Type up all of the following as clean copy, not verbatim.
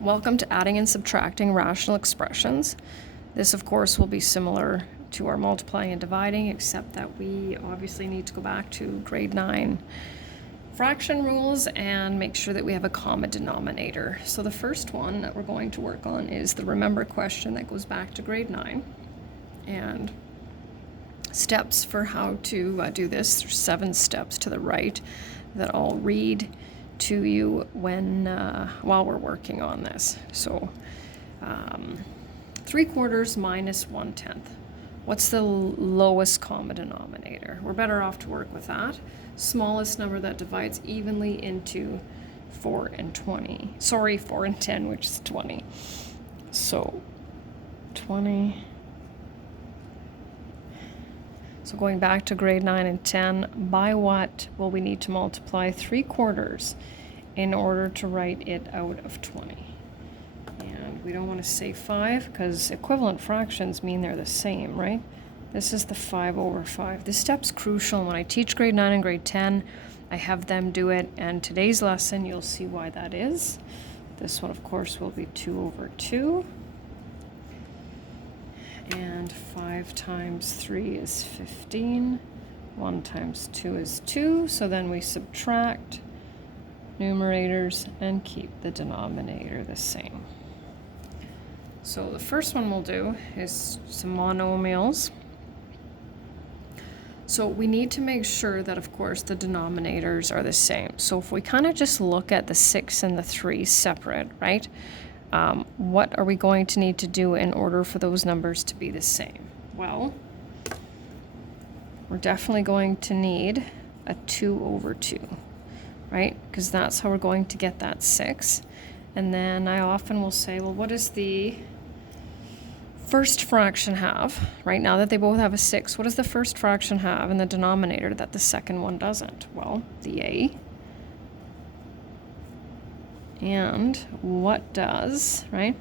Welcome to adding and subtracting rational expressions. This, of course, will be similar to our multiplying and dividing, except that we obviously need to go back to grade 9 fraction rules and make sure that we have a common denominator. So the first one that we're going to work on is the remember question that goes back to grade 9. And steps for how to do this. There's 7 steps to the right that I'll read to you while we're working on this. So 3/4 minus 1/10. What's the lowest common denominator? We're better off to work with that. Smallest number that divides evenly into 4 and 20. Sorry, 4 and 10, which is 20. So 20. So going back to grade 9 and 10, by what will we need to multiply 3/4 in order to write it out of 20? And we don't want to say 5 because equivalent fractions mean they're the same, right? This is the 5/5. This step's crucial. When I teach grade 9 and grade 10, I have them do it, and today's lesson you'll see why that is. This one, of course, will be 2/2. And 5 times 3 is 15. 1 times 2 is 2. So then we subtract numerators and keep the denominator the same. So the first one we'll do is some monomials. So we need to make sure that, of course, the denominators are the same. So if we kind of just look at the 6 and the 3 separate, right? What are we going to need to do in order for those numbers to be the same? Well, we're definitely going to need a 2/2, right? Because that's how we're going to get that 6. And then I often will say, well, what does the first fraction have? Right now that they both have a 6, what does the first fraction have in the denominator that the second one doesn't? Well, the a. And what does, right?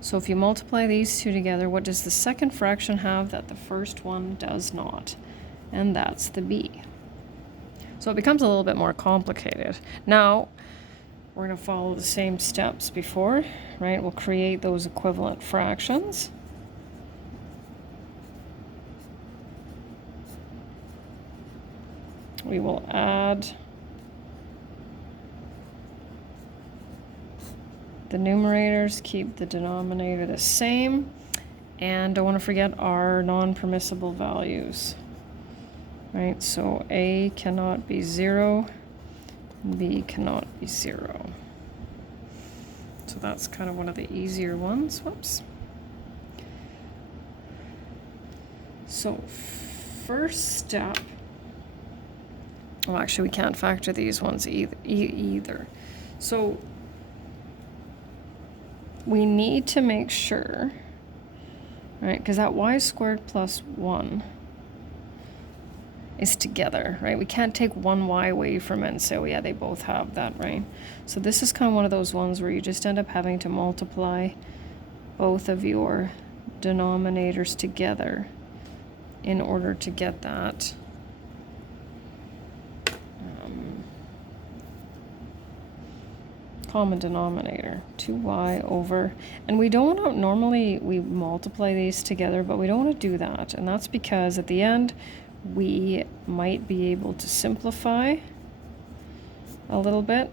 So if you multiply these two together, what does the second fraction have that the first one does not? And that's the b. So it becomes a little bit more complicated. Now, we're going to follow the same steps before, right? We'll create those equivalent fractions. We will add the numerators, keep the denominator the same, and don't want to forget our non-permissible values. Right, so a cannot be 0, b cannot be 0. So that's kind of one of the easier ones. Whoops. So first step, well, actually we can't factor these ones either. So we need to make sure, right, because that y squared plus 1 is together, right? We can't take one y away from it and say, oh yeah, they both have that, right? So this is kind of one of those ones where you just end up having to multiply both of your denominators together in order to get that common denominator, 2y over, and we don't want to, normally we multiply these together, but we don't want to do that, and that's because at the end we might be able to simplify a little bit.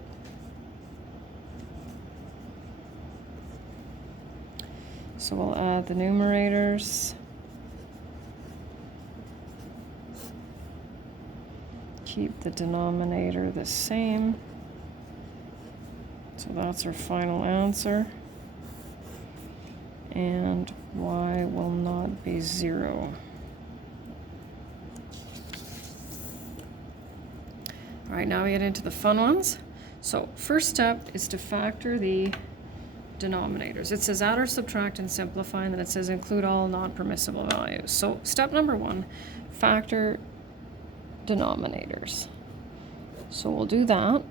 So we'll add the numerators, keep the denominator the same. So that's our final answer. And y will not be 0. All right, now we get into the fun ones. So first step is to factor the denominators. It says add or subtract and simplify, and then it says include all non-permissible values. So step number 1, factor denominators. So we'll do that.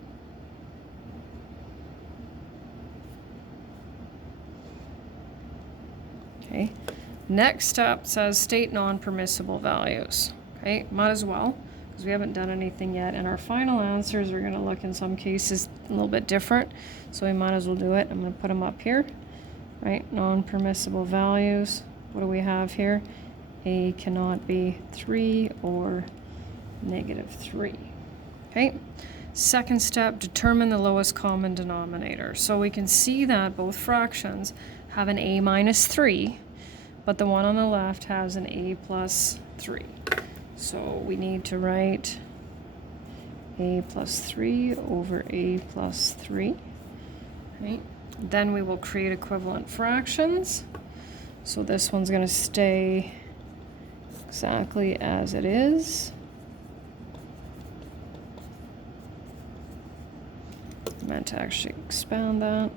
Okay. Next step says state non-permissible values. Okay, might as well, because we haven't done anything yet. And our final answers are going to look in some cases a little bit different. So we might as well do it. I'm going to put them up here, right? Non-permissible values. What do we have here? A cannot be 3 or -3. Okay. Second step, determine the lowest common denominator. So we can see that both fractions have an a minus 3, but the one on the left has an a plus 3. So we need to write a plus 3 over a plus 3. Right? Then we will create equivalent fractions. So this one's going to stay exactly as it is. I meant to actually expand that.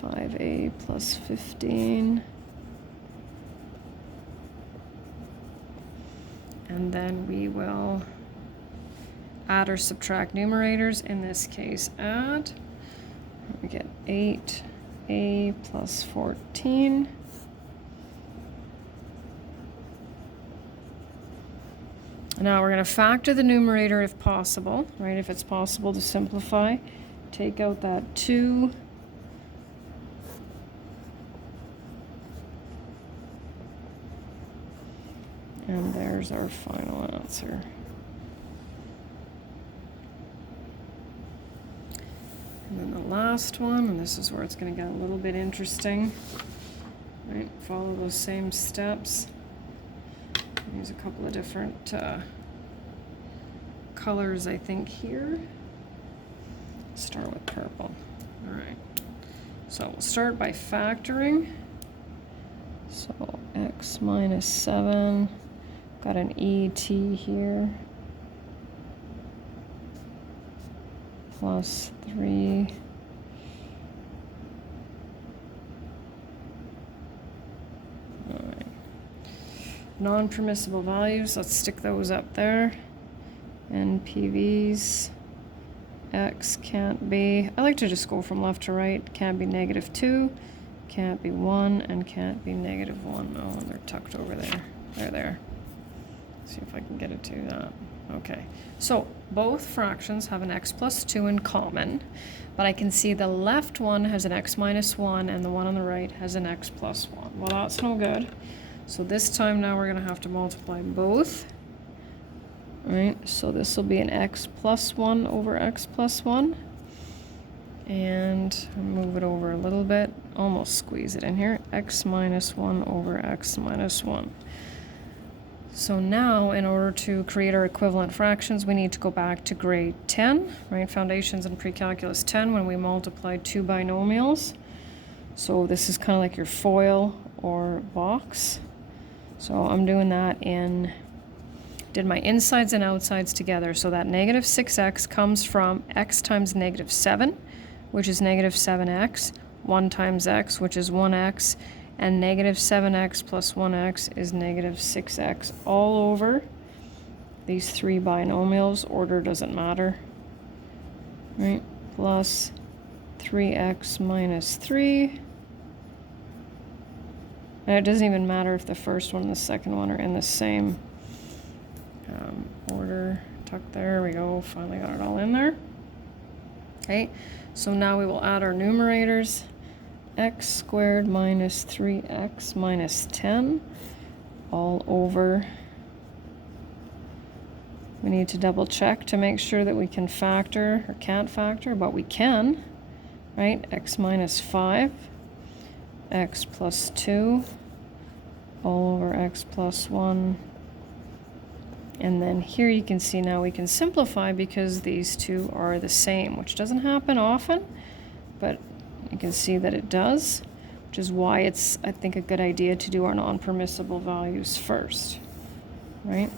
5a plus 15. And then we will add or subtract numerators. In this case, add. We get 8a plus 14. Now we're going to factor the numerator if possible, right? If it's possible to simplify, take out that 2. And there's our final answer. And then the last one, and this is where it's going to get a little bit interesting, right? Follow those same steps. Use a couple of different colors, I think, here. Start with purple. All right. So we'll start by factoring. So x minus 7. Got an ET here. Plus 3. Non-permissible values, let's stick those up there. NPVs, x can't be, I like to just go from left to right. Can't be -2, can't be 1, and can't be -1. Oh, they're tucked over there. They're there. Let's see if I can get it to that. Okay, so both fractions have an x plus 2 in common, but I can see the left one has an x minus 1 and the one on the right has an x plus 1. Well, that's no good. So this time now we're going to have to multiply both, right? So this will be an x plus 1 over x plus 1. And move it over a little bit, almost squeeze it in here. X minus 1 over x minus 1. So now, in order to create our equivalent fractions, we need to go back to grade 10, right? Foundations in Pre-Calculus 10 when we multiplied two binomials. So this is kind of like your FOIL or box. So I'm doing that did my insides and outsides together. So that -6x comes from x times -7, which is -7x, 1 times x, which is 1x, and -7x plus 1x is -6x, all over these three binomials. Order doesn't matter, right? Plus 3x minus 3. And it doesn't even matter if the first one and the second one are in the same order. Tucked there we go. Finally got it all in there. Okay, so now we will add our numerators. X squared minus 3x minus 10 all over. We need to double check to make sure that we can factor or can't factor, but we can, right? X minus 5, x plus 2, all over x plus 1. And then here you can see now we can simplify because these two are the same, which doesn't happen often, but you can see that it does, which is why it's, I think, a good idea to do our non-permissible values first, right?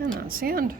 And that's the end.